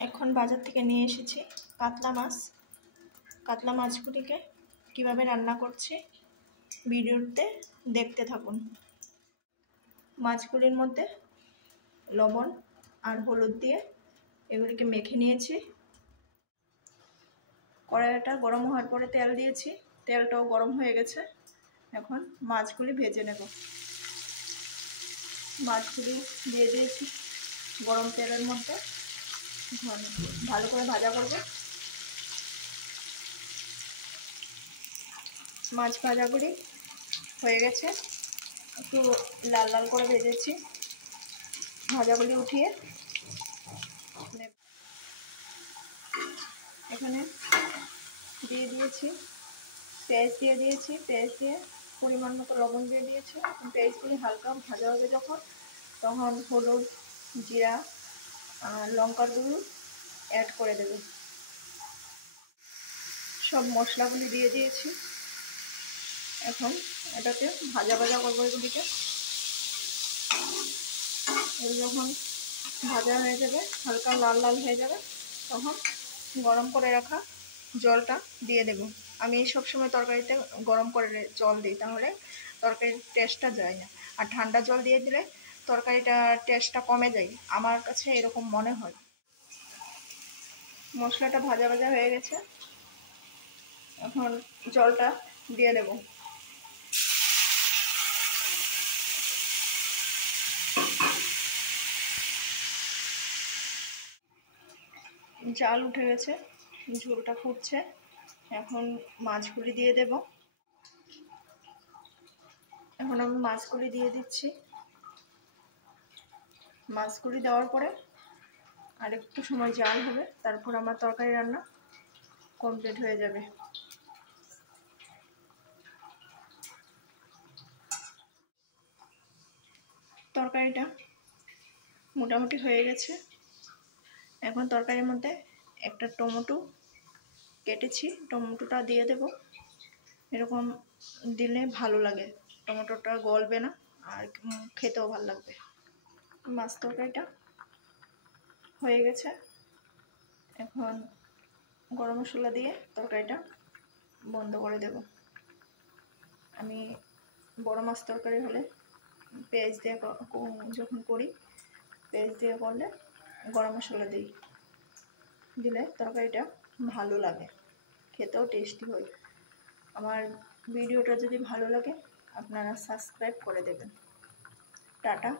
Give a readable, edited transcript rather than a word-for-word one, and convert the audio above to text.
এখন বাজার থেকে নিয়ে এসেছি কাতলা মাছ। কাতলা মাছগুলিকে কিভাবে রান্না করছি ভিডিওতে দেখতে থাকুন। মাছগুলির মধ্যে লবণ আর হলুদ দিয়ে এগুলিকে মেখে নিয়েছি। কড়াইটা গরম হওয়ার পরে তেল দিয়েছি, তেলটাও গরম হয়ে গেছে। এখন মাছগুলি ভেজে নেব। মাছগুলি দিয়ে দিয়েছি গরম তেলের মধ্যে, ভালো করে ভাজা করব। মাছ ভাজাগুলি হয়ে গেছে, একটু লাল লাল করে ভেজেছি। ভাজাগুলি উঠিয়ে এখানে দিয়ে দিয়েছি পেঁয়াজ, পেঁয়াজ দিয়ে পরিমাণ মতো লবণ দিয়ে দিয়েছি। পেঁয়াজগুলি হালকা ভাজা হবে যখন, তখন হলুদ, জিরা আর লঙ্কার গুঁড়ো অ্যাড করে দেব। সব মশলাগুলি দিয়ে দিয়েছি। এখন এটাকে ভাজা ভাজা করবো। এগুলিকে যখন ভাজা হয়ে যাবে, হালকা লাল লাল হয়ে যাবে, তখন গরম করে রাখা জলটা দিয়ে দেব। আমি সবসময় তরকারিতে গরম করে জল দিই, তাহলে তরকারির টেস্টটা যায় না। আর ঠান্ডা জল দিয়ে দিলে তরকারিটা টেস্টটা কমে যায়, আমার কাছে এরকম মনে হয়। মশলাটা ভাজা ভাজা হয়ে গেছে, এখন জলটা দিয়ে দেব। জাল উঠে গেছে, ঝোলটা ফুটছে। এখন মাছগুলি দিয়ে দেব। এখন আমি মাছগুলি দিয়ে দিচ্ছি। মাছগুলি দেওয়ার পরে আর একটু সময় জাল হবে, তারপর আমার তরকারি রান্না কমপ্লিট হয়ে যাবে। তরকারিটা মোটামুটি হয়ে গেছে। এখন তরকারির মধ্যে একটা টমেটো কেটেছি, টমেটোটা দিয়ে দেব। এরকম দিলে ভালো লাগে, টমেটোটা গলবে না আর খেতেও ভালো লাগবে। মাছ তরকারিটা হয়ে গেছে। এখন গরম মশলা দিয়ে তরকারিটা বন্ধ করে দেব। আমি বড় মাছ তরকারি হলে পেঁয়াজ দিয়ে যখন করি, পেঁয়াজ দিয়ে করলে গরম মশলা দিই, দিলে তরকারিটা ভালো লাগে, খেতেও টেস্টি হয়। আমার ভিডিওটা যদি ভালো লাগে আপনারা সাবস্ক্রাইব করে দেবেন। টাটা।